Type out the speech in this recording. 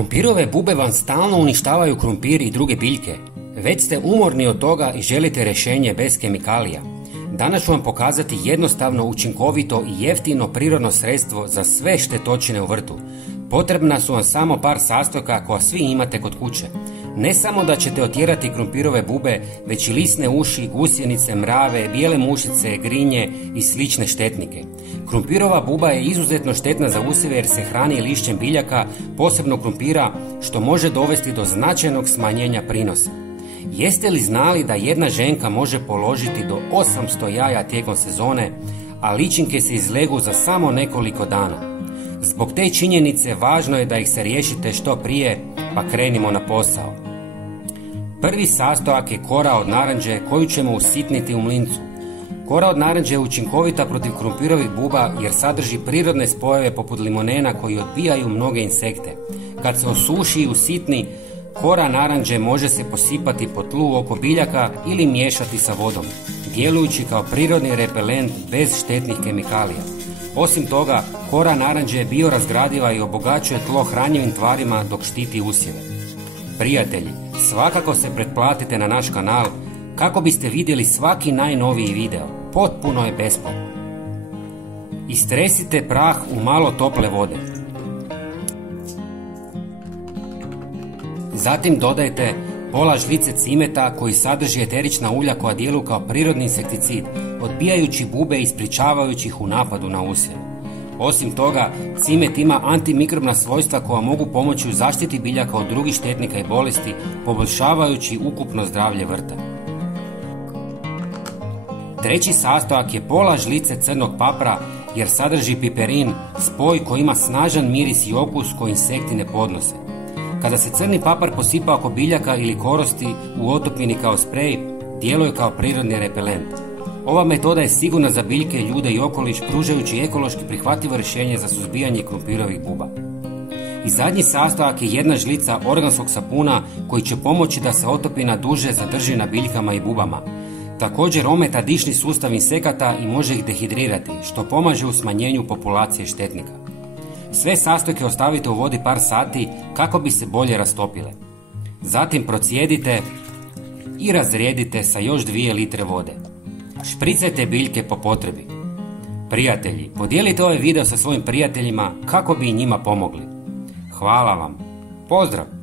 Krumpirove bube vam stalno uništavaju krumpir i druge biljke. Već ste umorni od toga i želite rješenje bez kemikalija. Danas ću vam pokazati jednostavno, učinkovito i jeftino prirodno sredstvo za sve štetočine u vrtu. Potrebna su vam samo par sastojka koja svi imate kod kuće. Ne samo da ćete otjerati krumpirove bube, već i lisne uši, gusjenice, mrave, bijele mušice, grinje i slične štetnike. Krumpirova buba je izuzetno štetna za usjeve jer se hrani lišćem biljaka, posebno krumpira, što može dovesti do značajnog smanjenja prinosa. Jeste li znali da jedna ženka može položiti do 800 jaja tijekom sezone, a ličinke se izlegu za samo nekoliko dana? Zbog te činjenice važno je da ih se riješite što prije, pa krenimo na posao. Prvi sastojak je kora od naranđe koju ćemo usitniti u mlincu. Kora od naranđe je učinkovita protiv krumpirovih buba jer sadrži prirodne spojeve poput limonena koji odbijaju mnoge insekte. Kad se osuši i usitni, kora naranđe može se posipati po tlu oko biljaka ili miješati sa vodom, djelujući kao prirodni repelent bez štetnih kemikalija. Osim toga, kora naranđe je biorazgradiva i obogaćuje tlo hranjivim tvarima dok štiti usjeve. Prijatelji, svakako se pretplatite na naš kanal kako biste vidjeli svaki najnoviji video. Potpuno je besplatno. Istresite prah u malo tople vode. Zatim dodajte pola žlice cimeta koji sadrži eterična ulja koja djeluju kao prirodni insekticid, odbijajući bube i sprječavajući ih u napadu na usjeve. Osim toga, cimet ima antimikrobna svojstva koja mogu pomoći u zaštiti biljaka od drugih štetnika i bolesti, poboljšavajući ukupno zdravlje vrta. Treći sastojak je pola žlice crnog papra jer sadrži piperin, spoj koji ima snažan miris i okus koji insekti ne podnose. Kada se crni papar posipa oko biljaka ili korosti u otopini kao sprej, djeluje kao prirodni repelent. Ova metoda je sigurna za biljke, ljude i okoliš, pružajući ekološki prihvatljivo rješenje za suzbijanje krumpirovih buba. I zadnji sastojak je jedna žlica organskog sapuna koji će pomoći da se otopina duže zadrži na biljkama i bubama. Također ometa dišni sustav insekata i može ih dehidrirati, što pomaže u smanjenju populacije štetnika. Sve sastojke ostavite u vodi par sati kako bi se bolje rastopile. Zatim procijedite i razrijedite sa još 2 litre vode. Špricajte biljke po potrebi. Prijatelji, podijelite ovaj video sa svojim prijateljima kako bi i njima pomogli. Hvala vam. Pozdrav!